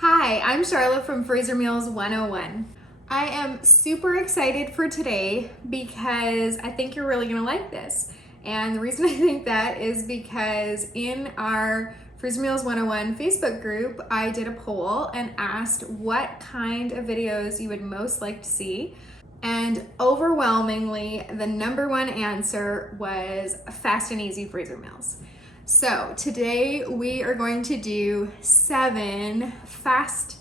Hi, I'm Charlotte from Freezer Meals 101. I am super excited for today because I think you're really gonna like this. And the reason I think that is because in our Freezer Meals 101 Facebook group, I did a poll and asked what kind of videos you would most like to see. And overwhelmingly, the number one answer was fast and easy freezer meals. So today we are going to do 7 fast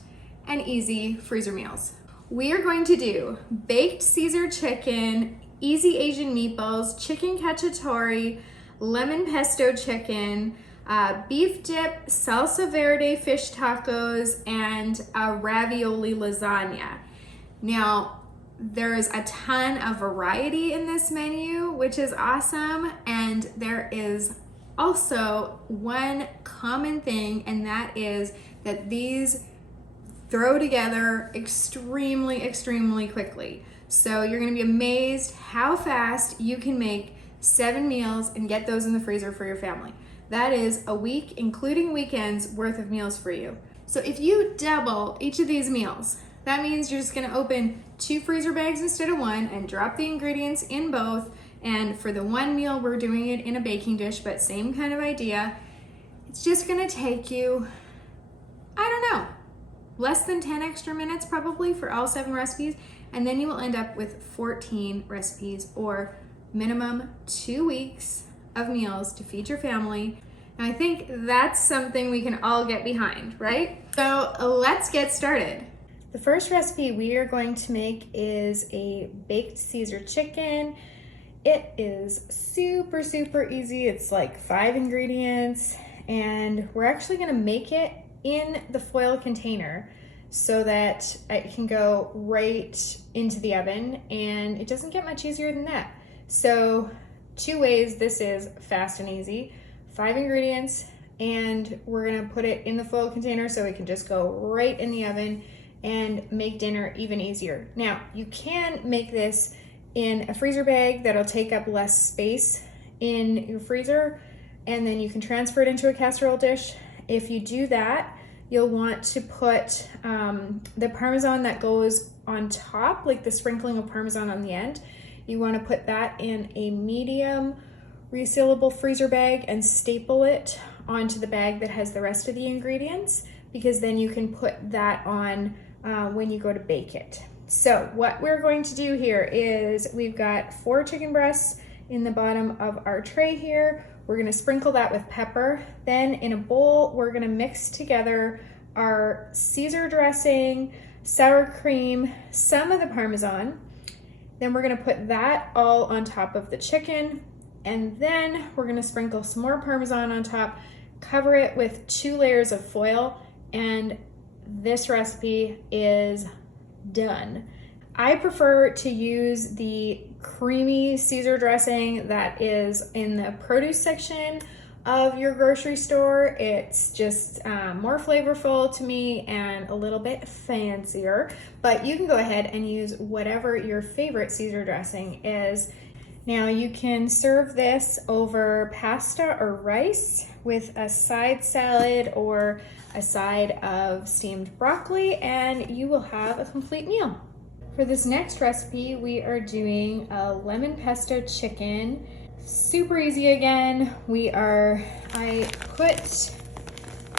and easy freezer meals. We are going to do baked Caesar chicken, easy Asian meatballs, chicken cacciatore, lemon pesto chicken, beef dip, salsa verde fish tacos, and a ravioli lasagna. Now, there's a ton of variety in this menu, which is awesome, and there is also one common thing, and that is that these throw together extremely quickly. So you're gonna be amazed how fast you can make 7 meals and get those in the freezer for your family. That is a week, including weekends, worth of meals for you. So if you double each of these meals, that means you're just gonna open 2 freezer bags instead of 1 and drop the ingredients in both. And for the one meal, we're doing it in a baking dish, but same kind of idea. It's just gonna take you, I don't know, less than 10 extra minutes probably for all 7 recipes. And then you will end up with 14 recipes, or minimum 2 weeks of meals to feed your family. And I think that's something we can all get behind, right? So let's get started. The first recipe we are going to make is a baked Caesar chicken. It is super easy. It's like 5 ingredients, and we're actually gonna make it in the foil container so that it can go right into the oven, and it doesn't get much easier than that. So 2 ways this is fast and easy: 5 ingredients, and we're gonna put it in the foil container so it can just go right in the oven and make dinner even easier. Now, you can make this in a freezer bag that'll take up less space in your freezer, and then you can transfer it into a casserole dish. If you do that, you'll want to put the Parmesan that goes on top, like the sprinkling of Parmesan on the end. You want to put that in a medium resealable freezer bag and staple it onto the bag that has the rest of the ingredients, because then you can put that on when you go to bake it. So what we're going to do here is we've got 4 chicken breasts in the bottom of our tray here. We're gonna sprinkle that with pepper. Then in a bowl, we're gonna mix together our Caesar dressing, sour cream, some of the Parmesan. Then we're gonna put that all on top of the chicken. And then we're gonna sprinkle some more Parmesan on top, cover it with 2 layers of foil, and this recipe is done. I prefer to use the creamy Caesar dressing that is in the produce section of your grocery store. It's just more flavorful to me and a little bit fancier, but you can go ahead and use whatever your favorite Caesar dressing is. Now you can serve this over pasta or rice with a side salad or a side of steamed broccoli, and you will have a complete meal. For this next recipe, we are doing a lemon pesto chicken. Super easy again. I put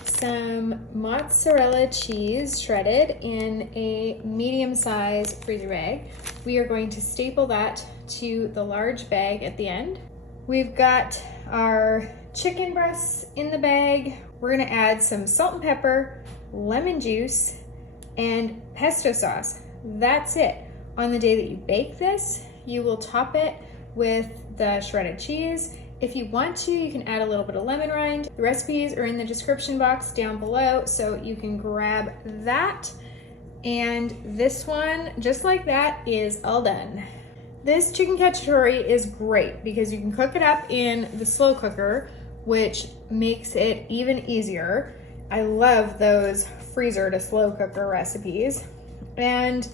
some mozzarella cheese shredded in a medium-sized freezer bag. We are going to staple that to the large bag at the end. We've got our chicken breasts in the bag. We're gonna add some salt and pepper, lemon juice, and pesto sauce. That's it. On the day that you bake this, you will top it with the shredded cheese. If you want to, you can add a little bit of lemon rind. The recipes are in the description box down below, so you can grab that. And this one, just like that, is all done. This chicken cacciatore is great because you can cook it up in the slow cooker, which makes it even easier. I love those freezer to slow cooker recipes. And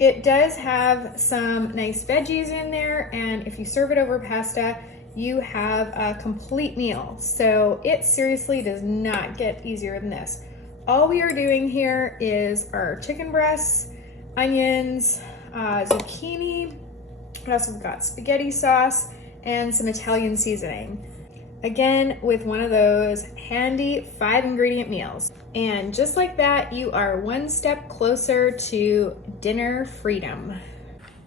it does have some nice veggies in there, and if you serve it over pasta, you have a complete meal. So it seriously does not get easier than this. all we are doing here is our chicken breasts, onions, zucchini. What else we've got? Spaghetti sauce and some Italian seasoning. Again, with one of those handy 5-ingredient meals. And just like that, you are one step closer to dinner freedom.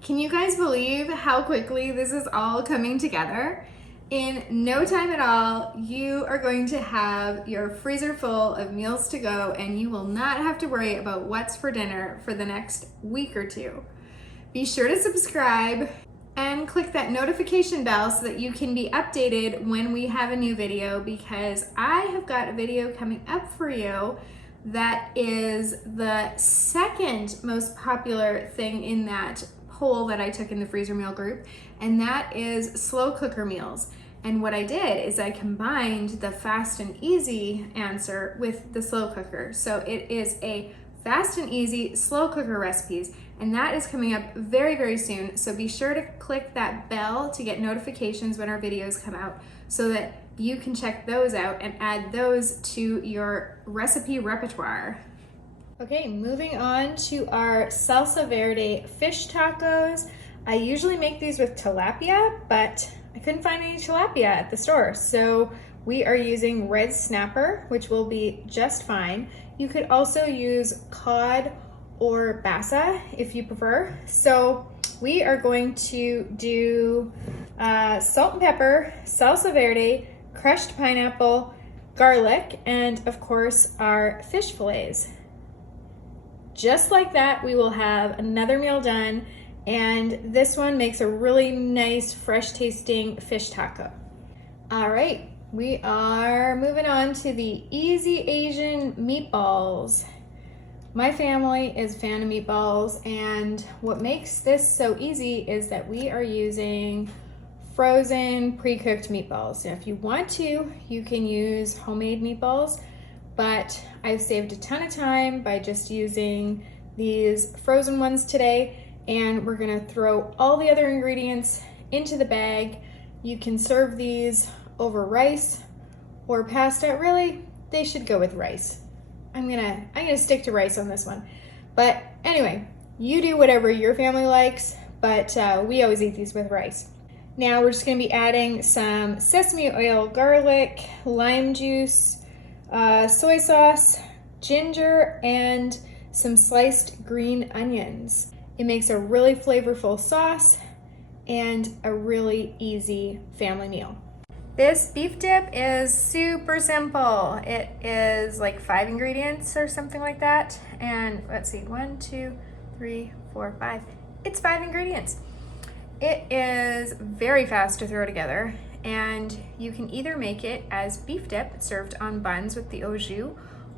Can you guys believe how quickly this is all coming together? In no time at all, you are going to have your freezer full of meals to go, and you will not have to worry about what's for dinner for the next week or two. Be sure to subscribe and click that notification bell so that you can be updated when we have a new video, because I have got a video coming up for you that is the second most popular thing in that poll that I took in the freezer meal group, and that is slow cooker meals. And what I did is I combined the fast and easy answer with the slow cooker. So it is a fast and easy slow cooker recipes, and that is coming up very, very soon. So be sure to click that bell to get notifications when our videos come out so that you can check those out and add those to your recipe repertoire. Okay, moving on to our salsa verde fish tacos. I usually make these with tilapia, but I couldn't find any tilapia at the store. So we are using red snapper, which will be just fine. You could also use cod or bassa if you prefer. So we are going to do salt and pepper, salsa verde, crushed pineapple, garlic, and of course our fish fillets. Just like that, we will have another meal done, and this one makes a really nice, fresh tasting fish taco. All right, we are moving on to the easy Asian meatballs. My family is a fan of meatballs, and what makes this so easy is that we are using frozen pre-cooked meatballs. Now, if you want to, you can use homemade meatballs, but I've saved a ton of time by just using these frozen ones today, and we're gonna throw all the other ingredients into the bag. You can serve these over rice or pasta. Really, they should go with rice. I'm gonna stick to rice on this one. But anyway, you do whatever your family likes, but we always eat these with rice. Now we're just gonna be adding some sesame oil, garlic, lime juice, soy sauce, ginger, and some sliced green onions. It makes a really flavorful sauce and a really easy family meal. This beef dip is super simple. It is like 5 ingredients or something like that. And let's see, 1, 2, 3, 4, 5. It's 5 ingredients. It is very fast to throw together, and you can either make it as beef dip served on buns with the au jus,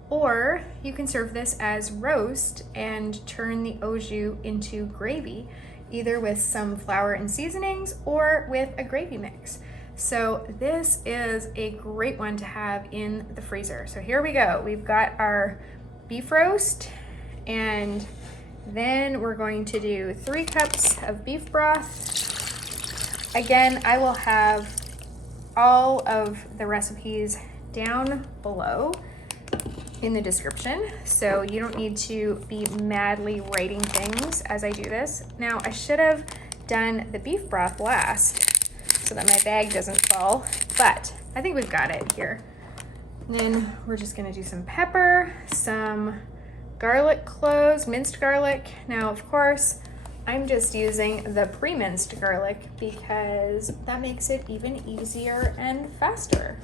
or you can serve this as roast and turn the au jus into gravy, either with some flour and seasonings or with a gravy mix. So this is a great one to have in the freezer. So here we go. We've got our beef roast, and then we're going to do 3 cups of beef broth. Again, I will have all of the recipes down below in the description, so you don't need to be madly writing things as I do this. Now, I should have done the beef broth last so that my bag doesn't fall, but I think we've got it here. And then we're just gonna do some pepper, some garlic cloves, minced garlic. Now, of course, I'm just using the pre-minced garlic because that makes it even easier and faster.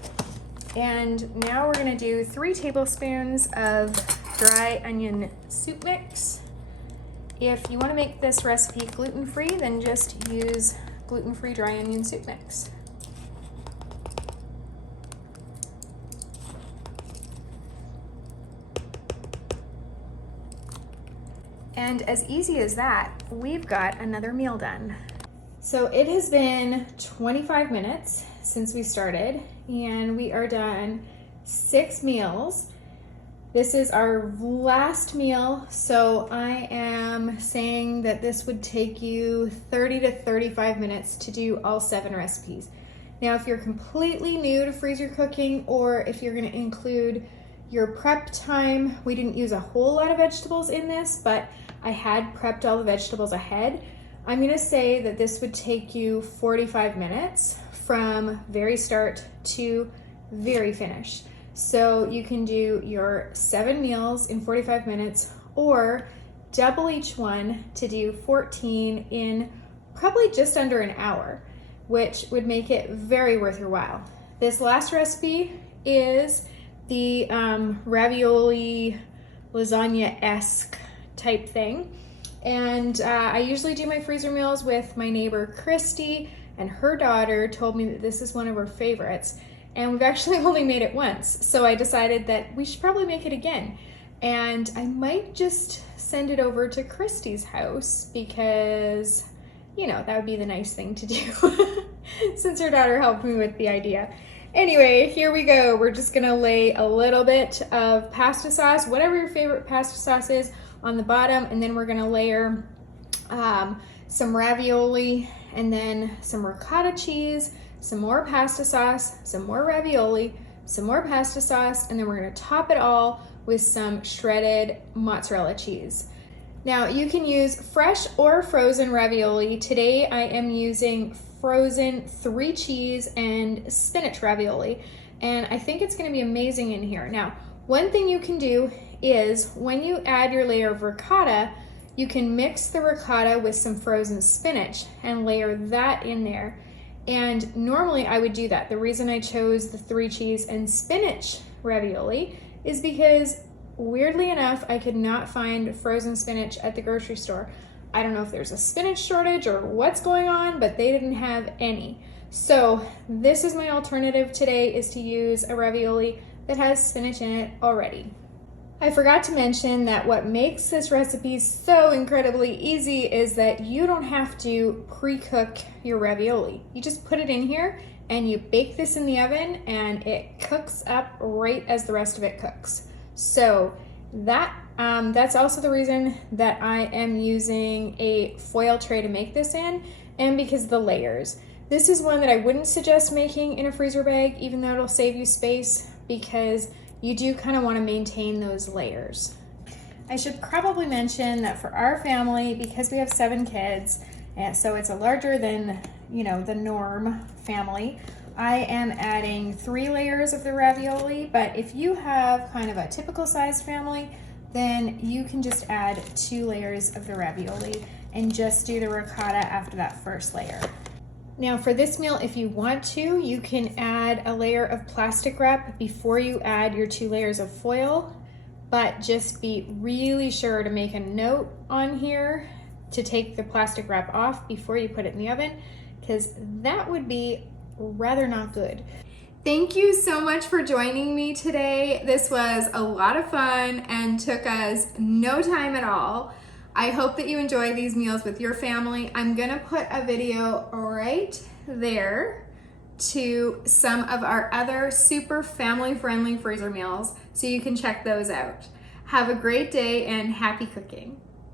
And now we're gonna do 3 tablespoons of dry onion soup mix. If you wanna make this recipe gluten-free, then just use gluten-free dry onion soup mix. And as easy as that, we've got another meal done. So it has been 25 minutes since we started, and we are done 6 meals. This is our last meal, so I am saying that this would take you 30 to 35 minutes to do all 7 recipes. Now, if you're completely new to freezer cooking, or if you're gonna include Your prep time, we didn't use a whole lot of vegetables in this, but I had prepped all the vegetables ahead. I'm gonna say that this would take you 45 minutes from very start to very finish. So you can do your 7 meals in 45 minutes or double each one to do 14 in probably just under an hour, which would make it very worth your while. This last recipe is the ravioli lasagna-esque type thing. And I usually do my freezer meals with my neighbor Christy, and her daughter told me that this is one of her favorites. And we've actually only made it once, so I decided that we should probably make it again. And I might just send it over to Christy's house because, you know, that would be the nice thing to do since her daughter helped me with the idea. Anyway, here we go. We're just gonna lay a little bit of pasta sauce, whatever your favorite pasta sauce is, on the bottom, and then we're gonna layer some ravioli and then some ricotta cheese, some more pasta sauce, some more ravioli, some more pasta sauce, and then we're gonna top it all with some shredded mozzarella cheese. Now you can use fresh or frozen ravioli. Today I am using frozen 3 cheese and spinach ravioli, and I think it's gonna be amazing in here. Now, one thing you can do is when you add your layer of ricotta, you can mix the ricotta with some frozen spinach and layer that in there. And normally I would do that. The reason I chose the 3 cheese and spinach ravioli is because, weirdly enough, I could not find frozen spinach at the grocery store. I don't know if there's a spinach shortage or what's going on, but they didn't have any. So this is my alternative today, is to use a ravioli that has spinach in it already. I forgot to mention that what makes this recipe so incredibly easy is that you don't have to pre-cook your ravioli. You just put it in here and you bake this in the oven and it cooks up right as the rest of it cooks. So that's also the reason that I am using a foil tray to make this in, and because of the layers. This is one that I wouldn't suggest making in a freezer bag, even though it'll save you space, because you do kind of want to maintain those layers. I should probably mention that for our family, because we have 7 kids, and so it's a larger than, you know, the norm family, I am adding 3 layers of the ravioli, but if you have kind of a typical sized family, then you can just add 2 layers of the ravioli and just do the ricotta after that first layer. Now for this meal, if you want to, you can add a layer of plastic wrap before you add your 2 layers of foil, but just be really sure to make a note on here to take the plastic wrap off before you put it in the oven, because that would be rather not good. Thank you so much for joining me today. This was a lot of fun and took us no time at all. I hope that you enjoy these meals with your family. I'm gonna put a video right there to some of our other super family-friendly freezer meals so you can check those out. Have a great day and happy cooking.